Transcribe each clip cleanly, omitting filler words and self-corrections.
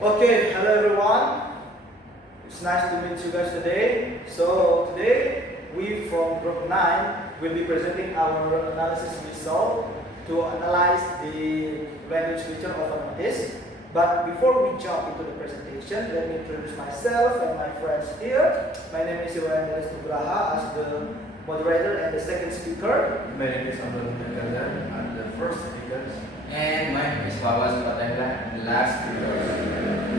Okay, hello everyone. It's nice to meet you guys today. So today we from Group 9 will be presenting our analysis result to analyze the language feature of an artist. But before we jump into the presentation, let me introduce myself and my friends here. My name is Iwan Andres Nugraha as the moderator and the second speaker. My name is Abdul Mukarram. I'm the first speaker. And my name is Bawas Patendra, the last speaker.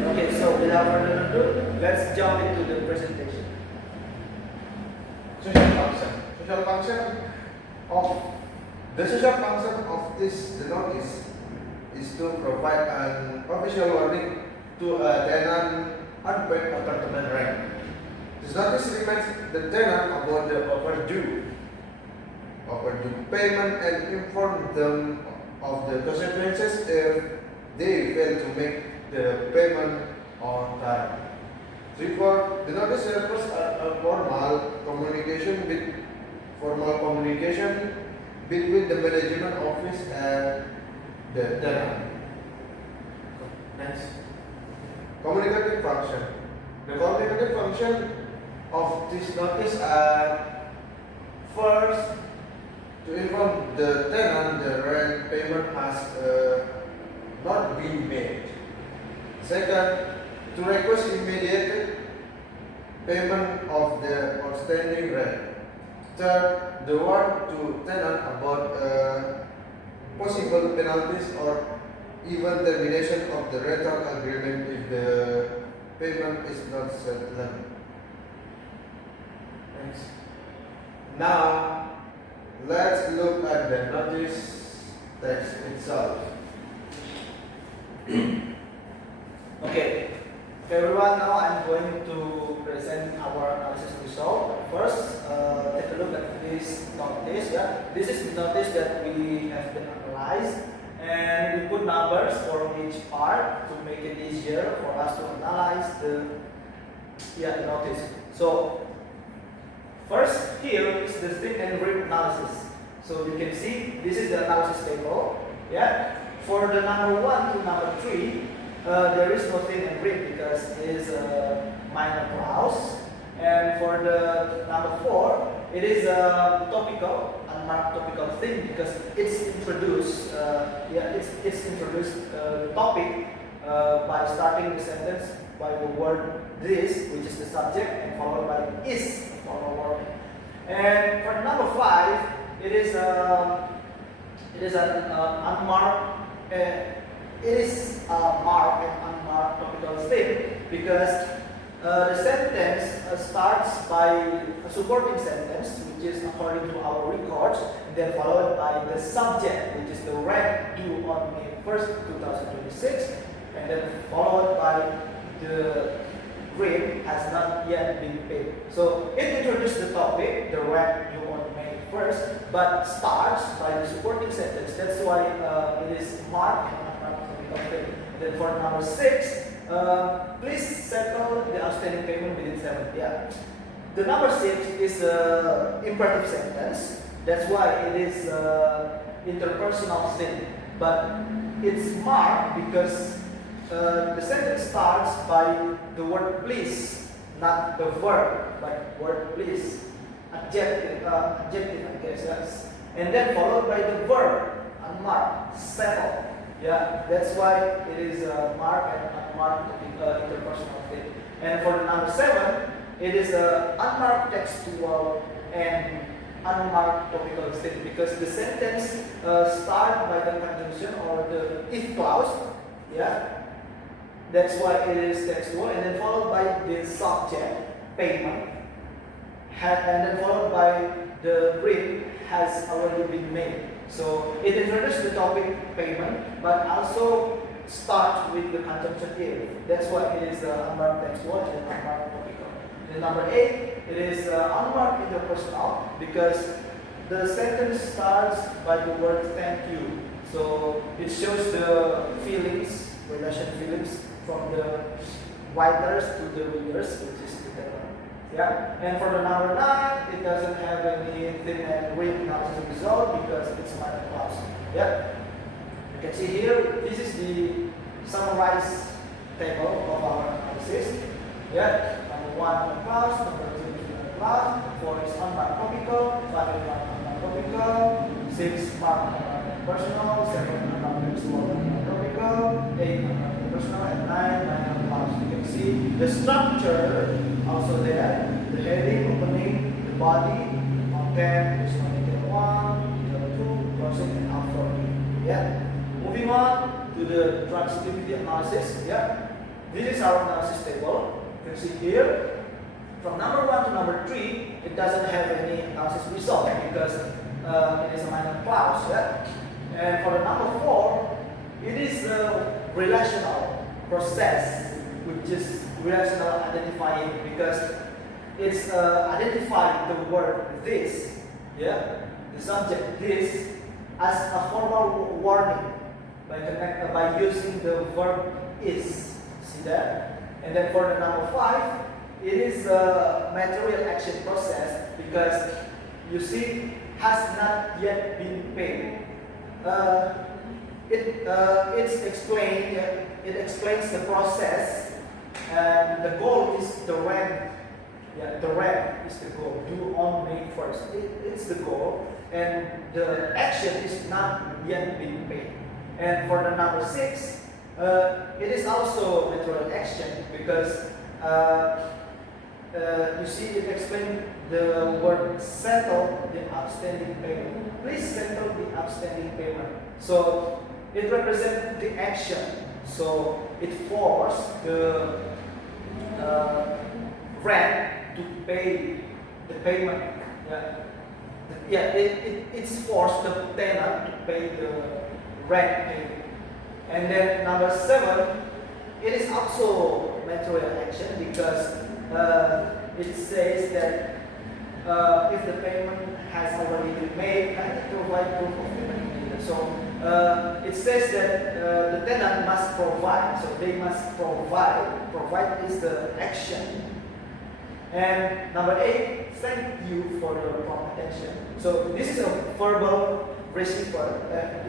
Okay, so without further ado, let's jump into the presentation. Social function. Social function of the social function of this notice is to provide an official warning to a tenant unpaid apartment rent. This notice reminds the tenant about the overdue payment and inform them of the consequences if they fail to make the payment on time. Therefore, the notice refers a formal communication between the management office and the tenant. Next, communicative function. The communicative function of this notice are first to inform the tenant the rent payment has not been made. Second, to request immediate payment of the outstanding rent. Third, the warn to tenant about possible penalties or even termination of the rental agreement if the payment is not settled. Next. Now, let's look at the notice text itself. Okay, everyone, now I'm going to present our analysis result. First, take a look at this notice. Yeah, this is the notice that we have been analyzed, and we put numbers for each part to make it easier for us to analyze the notice. So first, here is the thin and read analysis. So you can see this is the analysis table. Yeah, for the number 1 to number 3. There is no thin and read because it is a minor clause. And for the number 4, it is a topical, unmarked topical thing because it's introduced. It's introduced topic by starting the sentence by the word this, which is the subject, and followed by is, the follower. And for number 5, it is an unmarked. It is a marked and unmarked topical thing because the sentence starts by a supporting sentence, which is according to our records, and then followed by the subject, which is the rent due on May 1st, 2026, and then followed by the rent has not yet been paid. So it introduces the topic, the rent due on May 1st, but starts by the supporting sentence. That's why it is marked and okay. Then for number 6, please settle the outstanding payment within 7 days. Yeah. The number 6 is an imperative sentence. That's why it is interpersonal thing. But it's marked because the sentence starts by the word please, not the verb, but word please. Adjective, I guess, yes. And then followed by the verb, unmarked, settle. Yeah, that's why it is a marked and unmarked interpersonal thing. And for the number 7, it is a unmarked textual and unmarked topical thing because the sentence starts by the conjunction or the if clause. Yeah, that's why it is textual, and then followed by the subject payment, and then followed by the rate has already been made. So it introduces the topic payment, but also starts with the conjunction if. That's why it is unmarked textual and unmarked topical. Then number 8, it is unmarked interpersonal because the sentence starts by the word thank you. So it shows the feelings, relation feelings from the writers to the readers, which is the tenor. Yeah, and for the number 9, it doesn't have any thin and read analysis result because it's a minor clause. Yeah, you can see here, this is the summarized table of our analysis. Yeah, number 1 in class, number 2 is in class, 4 is unmarked topical, 5 is unmarked topical, 6 marked personal, 7 unmarked topical, 8 unmarked personal, and 9 minor class. You can see the structure also there, the heading, opening, the body, content, is detail 1, detail 2, closing, and outline. Yeah. Moving on to the transitivity analysis. Yeah. This is our analysis table. You can see here, from number 1 to number 3, it doesn't have any analysis result because it is a minor clause. Yeah? And for the number 4, it is a relational process, which is relational identifying because it's identifying the word this, yeah, the subject this, as a formal warning by using the verb is. See that? And then for the number 5, it is a material action process because you see has not yet been paid. It explains the process, and the goal is the rent. Yeah, the rent is the goal. Due on May 1st. It's the goal, and the action is not yet been paid. And for the number 6, it is also material action because you see it explains the word settle the outstanding payment. Please settle the outstanding payment. So it represents the action. So it forces the rent to pay the payment. It's forced the tenant to pay the rent payment. And then number 7, it is also material action because it says that if the payment has already been made, I need to provide proof of payment. So it says that the tenant must provide. So they must provide. Provide is the action. And number 8, thank you for your prompt attention. So this is a verbal receiver.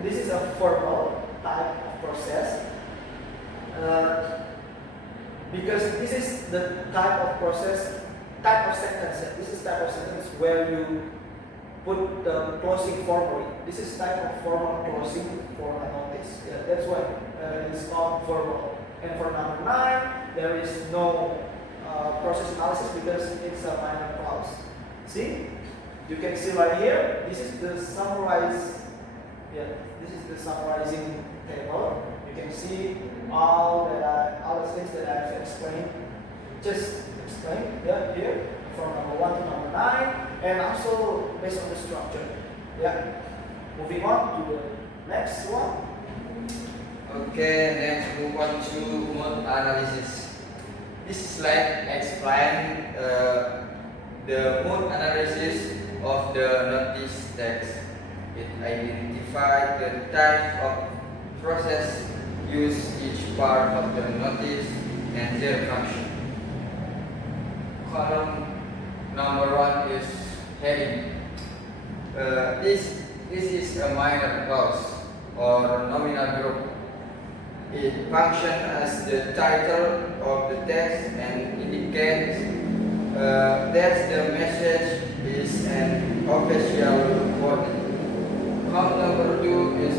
This is a verbal type of process because this is the type of process, type of sentence. This is type of sentence where you put the closing formally. This is type of formal closing for a notice. Yeah, that's why it's called verbal. And for number 9, there is no process analysis because it's a minor clause. See, you can see right here. This is the summarize. Yeah, this is the summarizing table. You can see all the things that I've explained. Just explain. Yeah, here from number 1 to number 9, and also based on the structure. Yeah. Moving on to the next one. Okay, next move on to mood analysis. This slide explains the mood analysis of the notice text. It identifies the type of process used each part of the notice and their function. Column number 1 is heading. This is a minor clause or nominal group. It functions as the title of the text and indicates that the message is an official warning. Column number 2 is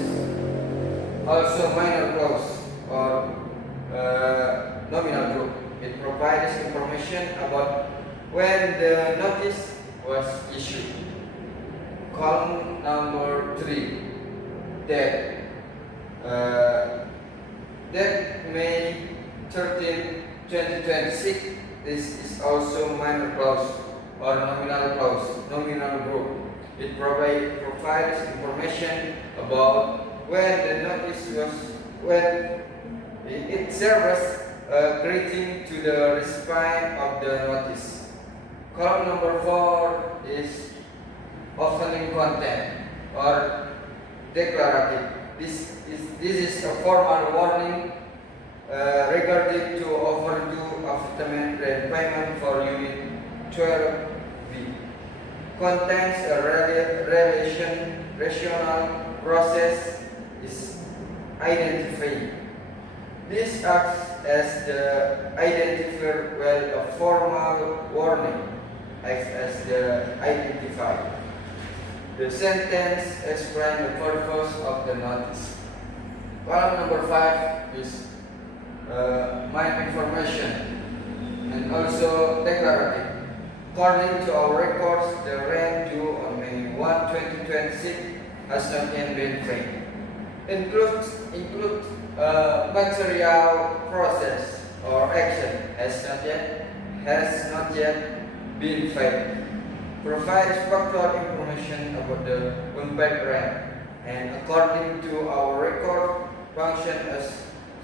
also minor clause or nominal group. It provides information about when the notice was issued. Column number 3, that May 13, 2026. This is also minor clause or nominal clause, nominal group. It provides information about when the notice was, when it serves a greeting to the recipient of the notice. Column number 4 is opening content or declarative. This is a formal warning regarding to overdue afterpayment payment for Unit 12B. Contains a rational process is identified. This acts as the identifier, while a formal warning acts as the identifier. The sentence explains the purpose of the notice. Column number 5 is my information and also declarative. According to our records, the rent due on May 1, 2026 has not yet been paid. Includes material process or action has not yet been paid. Provides factual information about the unpaid rent, and according to our record, function as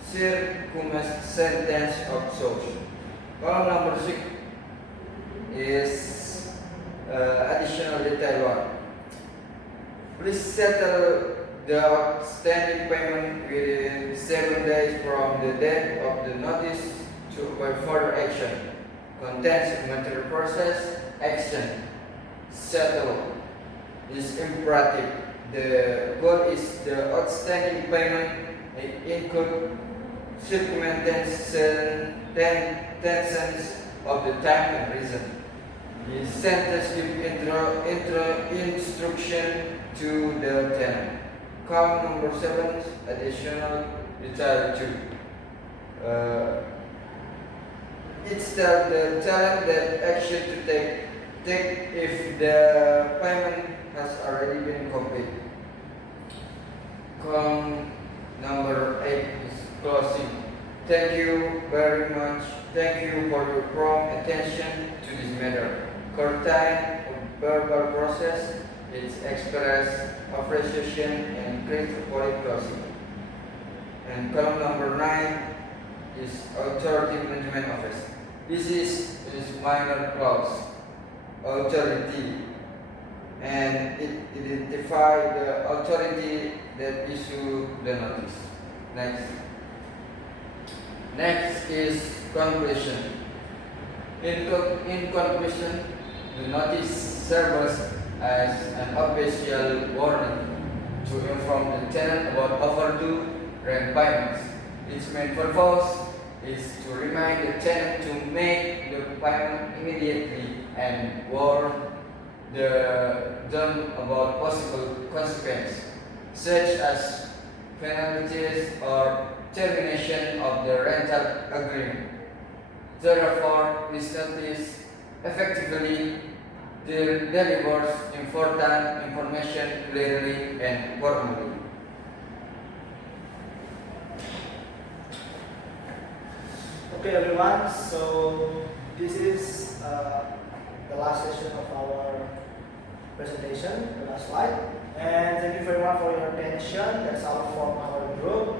circumstance sentence of source. Column number 6 is additional detail 1. Please settle the outstanding payment within 7 days from the date of the notice to avoid further action. Contents material process action. Settle is imperative. The goal is the outstanding payment include circumstances of the time and reason. The sentence gives instruction to the tenant. Column number 7, additional detail 2. It tells the tenant that action to take if the payment has already been completed. Column number 8 is closing. Thank you very much. Thank you for your prompt attention to this matter. Curtain of verbal process is express appreciation and grateful closing. And column number 9 is authority management office. This is minor clause. Authority, and it identifies the authority that issued the notice. Next is conclusion. In conclusion, the notice serves as an official warning to inform the tenant about overdue rent payments. Its main purpose is to remind the tenant to make the payment immediately and warn them about possible consequences, such as penalties or termination of the rental agreement. Therefore, this notice effectively delivers important information clearly and formally. Okay, everyone. So this is the last session of our presentation, the last slide. And thank you very much for your attention. That's all from our group.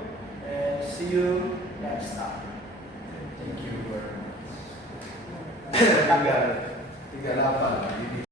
And see you next time. Thank you very much. 38.